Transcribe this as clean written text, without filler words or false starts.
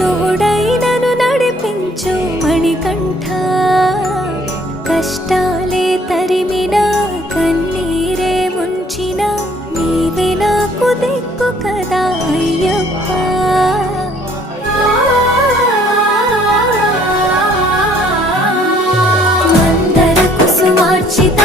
తోడైనను నడిపించు మణికంఠ కష్టాలే తరిమిన కన్నీరే ముంచిన నీవే నాకు దిక్కు కదా అయ్యప్ప మందర కుసుమార్చిత